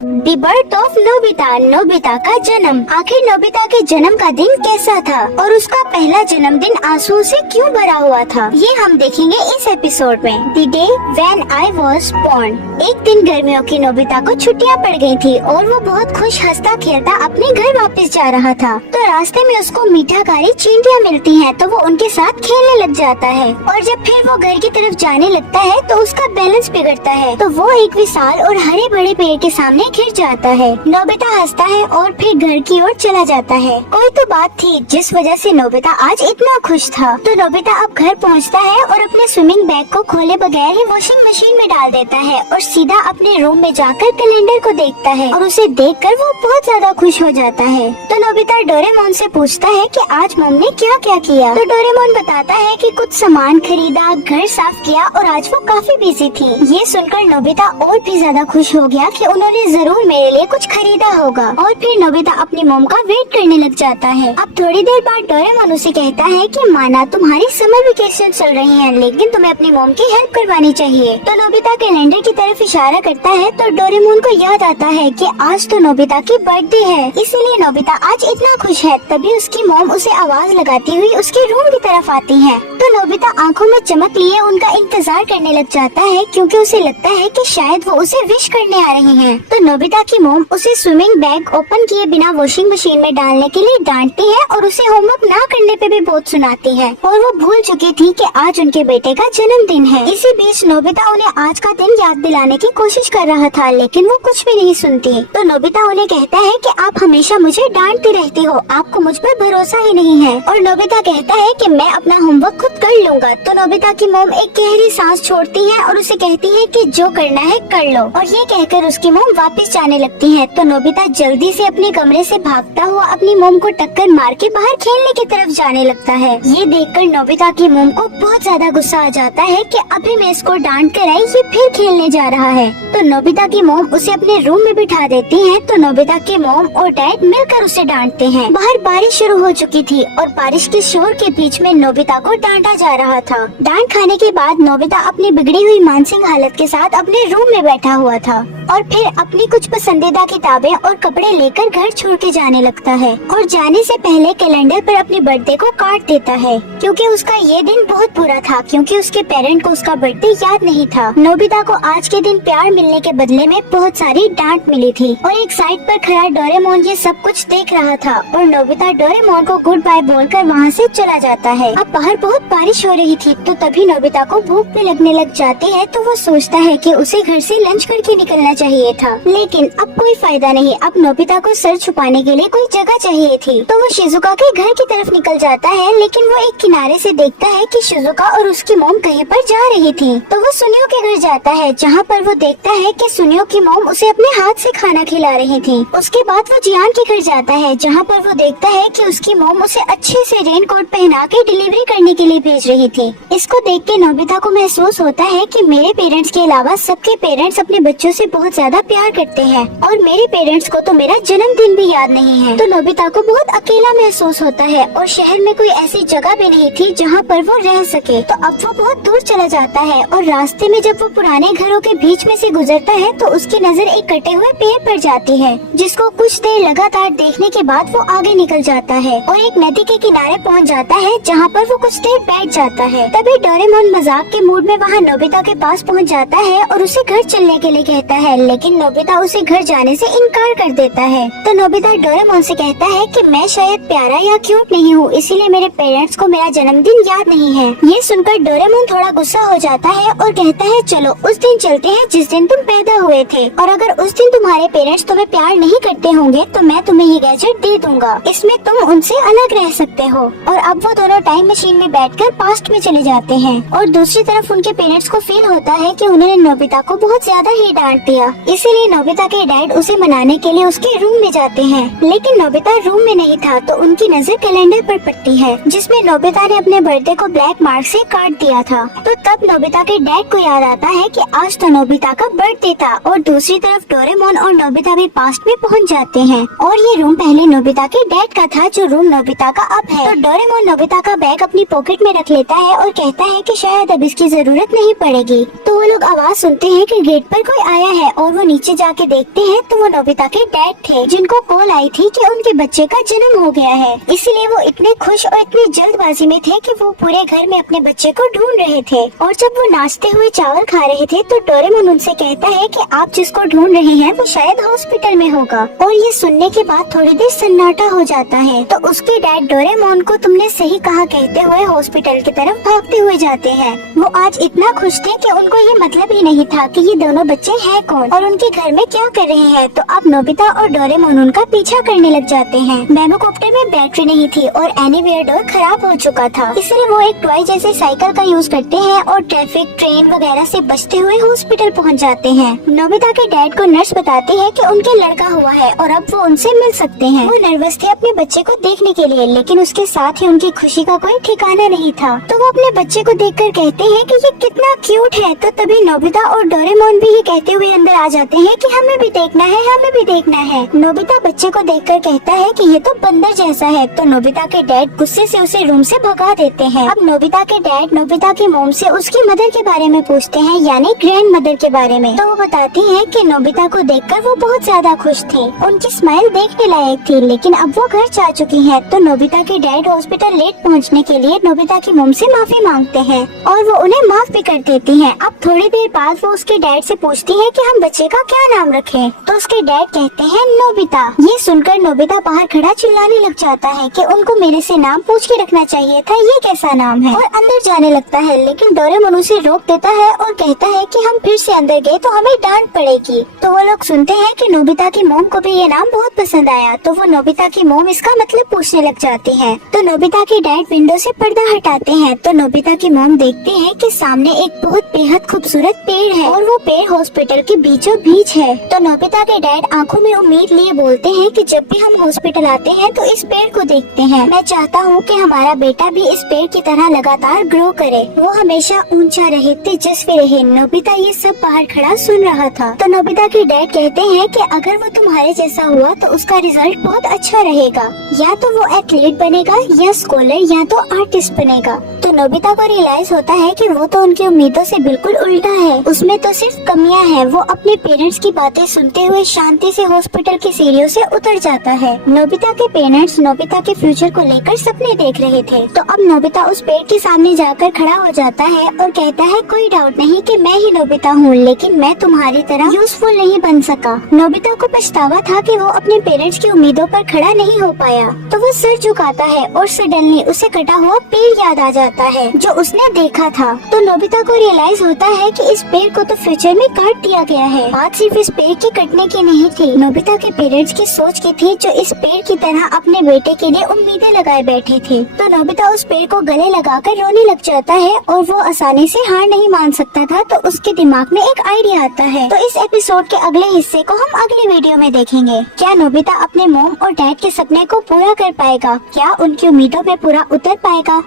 The birth of Nobita, Nobita का जन्म। आखिर नोबिता के जन्म का दिन कैसा था और उसका पहला जन्मदिन आंसुओं से क्यों भरा हुआ था, ये हम देखेंगे इस एपिसोड में। The day when I was born. एक दिन गर्मियों की नोबिता को छुट्टियां पड़ गई थी और वो बहुत खुश हंसता खेलता अपने घर वापस जा रहा था। तो रास्ते में उसको मीठाकारी चींटियां मिलती हैं, तो वो उनके साथ खेलने लग जाता है। और जब फिर वो घर की तरफ जाने लगता है तो उसका बैलेंस बिगड़ता है, तो वो एक विशाल और हरे भरे पेड़ के सामने गिर जाता है। नोबिता हंसता है और फिर घर की ओर चला जाता है। कोई तो बात थी जिस वजह से नोबिता आज इतना खुश था। तो नोबिता अब घर पहुंचता है और अपने स्विमिंग बैग को खोले बगैर ही वॉशिंग मशीन में डाल देता है और सीधा अपने रूम में जाकर कैलेंडर को देखता है और उसे देखकर वो बहुत ज्यादा खुश हो जाता है। तो नोबिता डोरेमोन से पूछता है कि आज मम ने क्या क्या किया। तो डोरेमोन बताता है कि कुछ सामान खरीदा, घर साफ किया और आज वो काफी बिजी थी। ये सुनकर नोबिता और भी ज्यादा खुश हो गया कि उन्होंने जरूर मेरे लिए कुछ खरीदा होगा। और फिर नोबिता अपनी मॉम का वेट करने लग जाता है। अब थोड़ी देर बाद डोरेमोन उसे कहता है कि माना तुम्हारी समर वेकेशन चल रही है, लेकिन तुम्हें अपनी मॉम की हेल्प करवानी चाहिए। तो नोबिता कैलेंडर की तरफ इशारा करता है तो डोरेमोन को याद आता है कि आज तो नोबिता की बर्थडे है, इसीलिए नोबिता आज इतना खुश है। तभी उसकी मॉम उसे आवाज लगाती हुई उसके रूम की तरफ आती है। तो नोबिता आंखों में चमक लिए उनका इंतजार करने लग जाता है, क्योंकि उसे लगता है कि शायद वो उसे विश करने आ रही हैं। तो नोबिता की मॉम उसे स्विमिंग बैग ओपन किए बिना वॉशिंग मशीन में डालने के लिए डांटती है और उसे होमवर्क ना करने पे भी बहुत सुनाती है। और वो भूल चुकी थी कि आज उनके बेटे का जन्मदिन है। इसी बीच नोबिता उन्हें आज का दिन याद दिलाने की कोशिश कर रहा था, लेकिन वो कुछ भी नहीं सुनती। तो नोबिता उन्हें कहता है कि आप हमेशा मुझे डांटती रहती हो, आपको मुझ पर भरोसा ही नहीं है। और नोबिता कहता है कि मैं अपना होमवर्क खुद कर लूंगा। तो नोबिता की मॉम एक गहरी सांस छोड़ती है और उसे कहती है कि जो करना है कर लो। और ये कहकर उसकी मॉम वापस जाने लगती है। तो नोबिता जल्दी से अपने कमरे से भागता हुआ अपनी मॉम को टक्कर मार के बाहर खेलने की तरफ जाने लगता है। ये देखकर नोबिता की मॉम को बहुत ज्यादा गुस्सा आ जाता है कि अभी मैं इसको डांट कर आई, ये फिर खेलने जा रहा है। तो नोबिता की मॉम उसे अपने रूम में बिठा देती है। तो नोबिता के मॉम और डैड मिलकर उसे डांटते हैं। बाहर बारिश शुरू हो चुकी थी और बारिश के शोर के बीच में नोबिता को डांटा जा रहा था। डांट खाने के बाद नोबिता अपनी बिगड़ी हुई मानसिक हालत के साथ अपने रूम में बैठा हुआ था और फिर अपनी कुछ पसंदीदा किताबें और कपड़े लेकर घर छोड़ के जाने लगता है। और जाने से पहले कैलेंडर पर अपनी बर्थडे को काट देता है, क्योंकि उसका ये दिन बहुत बुरा था, क्योंकि उसके पेरेंट को उसका बर्थडे याद नहीं था। नोबिता को आज के दिन प्यार मिलने के बदले में बहुत सारी डांट मिली थी। और एक साइड पर खड़ा डोरेमोन ये सब कुछ देख रहा था और नोबिता डोरेमोन को गुड बाय बोलकर वहाँ से चला जाता है। अब बाहर बहुत बारिश हो रही थी, तो तभी नोबिता को भूख भी लगने लग जाती है। तो वो सोचता है कि उसे घर से लंच करके निकलना चाहिए था, लेकिन अब कोई फायदा नहीं। अब नोबिता को सर छुपाने के लिए कोई जगह चाहिए थी। तो वो शिजुका के घर की तरफ निकल जाता है, लेकिन वो एक किनारे से देखता है कि शिजुका और उसकी मॉम कहीं पर जा रही थी। तो वो सुनियो के घर जाता है, जहाँ पर वो देखता है कि सुनियो की मॉम उसे अपने हाथ से खाना खिला रही थी। उसके बाद वो जियान के घर जाता है, जहाँ पर वो देखता है कि उसकी मॉम उसे अच्छे से रेन कोट पहना के डिलीवरी करने के लिए भेज रही थी। इसको देख के नोबिता को महसूस होता है कि मेरे पेरेंट्स के अलावा सबके पेरेंट्स अपने बच्चों से बहुत ज्यादा प्यार करते हैं और मेरे पेरेंट्स को तो मेरा जन्मदिन भी याद नहीं है। तो नोबिता को बहुत अकेला महसूस होता है और शहर में कोई ऐसी जगह भी नहीं थी जहाँ पर वो रह सके। तो अब वो बहुत दूर चला जाता है और रास्ते में जब वो पुराने घरों के बीच में से गुजरता है तो उसकी नजर एक कटे हुए पेड़ पर जाती है, जिसको कुछ देर लगातार देखने के बाद वो आगे निकल जाता है और एक नदी के किनारे पहुँच जाता है, जहाँ पर वो कुछ देर बैठ जाता है। तभी डोरेमोन मजाक के मूड में वहाँ नोबिता के पास पहुँच जाता है और उसे घर चलने के लिए कहता है, लेकिन नोबिता उसे घर जाने से इनकार कर देता है। तो नोबिता डोरेमोन से कहता है कि मैं शायद प्यारा या क्यूट नहीं हूँ, इसीलिए मेरे पेरेंट्स को मेरा जन्मदिन याद नहीं है। ये सुनकर डोरेमोन थोड़ा गुस्सा हो जाता है और कहता है, चलो उस दिन चलते हैं जिस दिन तुम पैदा हुए थे, और अगर उस दिन तुम्हारे पेरेंट्स तुम्हें प्यार नहीं करते होंगे तो मैं तुम्हें ये गैजेट दे दूंगा, इसमें तुम उनसे अलग रह सकते हो। और अब वो दोनों टाइम मशीन में बैठकर पास्ट में चले जाते हैं। और दूसरी तरफ उनके पेरेंट्स को फील होता है कि उन्होंने नोबिता को बहुत ज्यादा ही डांट दिया, इसीलिए नोबिता के डैड उसे मनाने के लिए उसके रूम में जाते हैं। लेकिन नोबिता रूम में नहीं था, तो उनकी नजर कैलेंडर पर पड़ती है, जिसमें नोबिता ने अपने बर्थडे को ब्लैक मार्क से काट दिया था। तो तब नोबिता के डैड को याद आता है कि आज तो नोबिता का बर्थडे था। और दूसरी तरफ डोरेमोन और नोबिता भी पास्ट में पहुंच जाते हैं और ये रूम पहले नोबिता के डैड का था, जो रूम नोबिता का अब है। तो डोरेमोन नोबिता का बैग अपनी पॉकेट में रख लेता है और कहता है कि शायद अब इसकी जरूरत नहीं पड़ेगी। तो वो लोग आवाज सुनते हैं कि गेट पर कोई आया है और वो नीचे जाके देखते हैं तो वो नोबिता के डैड थे, जिनको कॉल आई थी कि उनके बच्चे का जन्म हो गया है। इसीलिए वो इतने खुश और इतनी जल्दबाजी में थे कि वो पूरे घर में अपने बच्चे को ढूंढ रहे थे। और जब वो नाचते हुए चावल खा रहे थे तो डोरेमोन उनसे कहता है कि आप जिसको ढूंढ रहे हैं वो शायद हॉस्पिटल में होगा। और ये सुनने के बाद थोड़ी देर सन्नाटा हो जाता है। तो उसके डैड डोरेमोन को तुमने सही कहा कहते हुए हॉस्पिटल की तरफ भागते हुए जाते हैं। वो आज इतना खुश थे कि उनको ये मतलब ही नहीं था कि ये दोनों बच्चे हैं कौन और उनके घर में क्या कर रहे हैं। तो अब नोबिता और डोरेमोन उनका पीछा करने लग जाते हैं। मेमोकॉप्टर में बैटरी नहीं थी और एनीवेयर डोर खराब हो चुका था, इसलिए वो एक टॉय जैसे साइकिल का यूज करते हैं और ट्रैफिक, ट्रेन वगैरह से बचते हुए हॉस्पिटल पहुंच जाते हैं। नोबिता के डैड को नर्स बताती है कि उनके लड़का हुआ है और अब वो उनसे मिल सकते हैं। वो नर्वस थे अपने बच्चे को देखने के लिए, लेकिन उसके साथ ही उनकी खुशी का कोई ठिकाना नहीं था। तो वो अपने बच्चे को देखकर कहते हैं कि ये कितना क्यूट है। तो तभी नोबिता और डोरेमोन भी ये कहते हुए अंदर आ जाते हैं कि हमें भी देखना है, हमें भी देखना है। नोबिता बच्चे को देखकर कहता है कि ये तो बंदर जैसा है। तो नोबिता के डैड गुस्से से उसे रूम से भगा देते हैं। अब नोबिता के डैड नोबिता की मॉम से उसकी मदर के बारे में पूछते हैं, यानी ग्रैंड मदर के बारे में। तो वो बताती है कि नोबिता को देखकर वो बहुत ज्यादा खुश थी, उनकी स्माइल देखने लायक थी, लेकिन अब वो घर जा चुकी है। तो नोबिता के डैड हॉस्पिटल लेट पहुंचने के लिए नोबिता की मॉम से माफी मांगते हैं और वो उन्हें माफ भी कर देती है। अब थोड़ी देर बाद वो उसके डैड से पूछती है कि हम बच्चे का क्या नाम रखें। तो उसके डैड कहते हैं नोबिता। ये सुनकर नोबिता बाहर खड़ा चिल्लाने लग जाता है कि उनको मेरे से नाम पूछ के रखना चाहिए था, ये कैसा नाम है, और अंदर जाने लगता है। लेकिन डोरेमोन उसे रोक देता है और कहता है कि हम फिर से अंदर गए तो हमें डांट पड़ेगी। तो वो लोग सुनते हैं कि नोबिता की मॉम को भी ये नाम बहुत पसंद आया। तो वो नोबिता की मॉम इसका मतलब पूछने लग जाती है। तो नोबिता के डैड विंडो से पर्दा हटाते हैं तो नोबिता की मॉम देखते हैं कि सामने एक बहुत बेहद खूबसूरत पेड़ है और वो पेड़ हॉस्पिटल के बीचों बीच है। तो नोबिता के डैड आंखों में उम्मीद लिए बोलते हैं कि जब भी हम हॉस्पिटल आते हैं तो इस पेड़ को देखते हैं। मैं चाहता हूँ कि हमारा बेटा भी इस पेड़ की तरह लगातार ग्रो करे, वो हमेशा ऊंचा रहे, तेजस्वी रहे। नोबिता ये सब बाहर खड़ा सुन रहा था। तो नोबिता के डैड कहते हैं कि अगर वो तुम्हारे जैसा हुआ तो उसका रिजल्ट बहुत अच्छा रहेगा, या तो वो एथलीट बनेगा या स्कॉलर या तो आर्टिस्ट बनेगा। तो नोबिता को रियलाइज होता है कि वो तो उनकी उम्मीदों से बिल्कुल उल्टा है, उसमें तो सिर्फ कमियां हैं। वो अपने पेरेंट्स की बातें सुनते हुए शांति से हॉस्पिटल की सीढ़ियों से उतर जाता है। नोबिता के पेरेंट्स नोबिता के फ्यूचर को लेकर सपने देख रहे थे। तो अब नोबिता उस पेड़ के सामने जाकर खड़ा हो जाता है और कहता है कोई डाउट नहीं कि मैं ही नोबिता हूँ, लेकिन मैं तुम्हारी तरह यूजफुल नहीं बन सका। नोबिता को पछतावा था कि वो अपने पेरेंट्स की उम्मीदों पर खड़ा नहीं हो पाया। तो वो सिर झुकाता है और सडनली उसे कटा हुआ पेड़ याद आ जाता है जो उसने देखा था। तो नोबिता को रियलाइज होता है कि इस पेड़ को तो फ्यूचर में काट दिया गया है। बात सिर्फ इस पेड़ के कटने की नहीं थी, नोबिता के पेरेंट्स की सोच की थी, जो इस पेड़ की तरह अपने बेटे के लिए उम्मीदें लगाए बैठे थे। तो नोबिता उस पेड़ को गले लगाकर रोने लग जाता है और वो आसानी से हार नहीं मान सकता था। तो उसके दिमाग में एक आइडिया आता है। तो इस एपिसोड के अगले हिस्से को हम अगली वीडियो में देखेंगे। क्या नोबिता अपने मॉम और डैड के सपने को पूरा कर पाएगा? क्या उनकी उम्मीदों पे पूरा उतर पाएगा?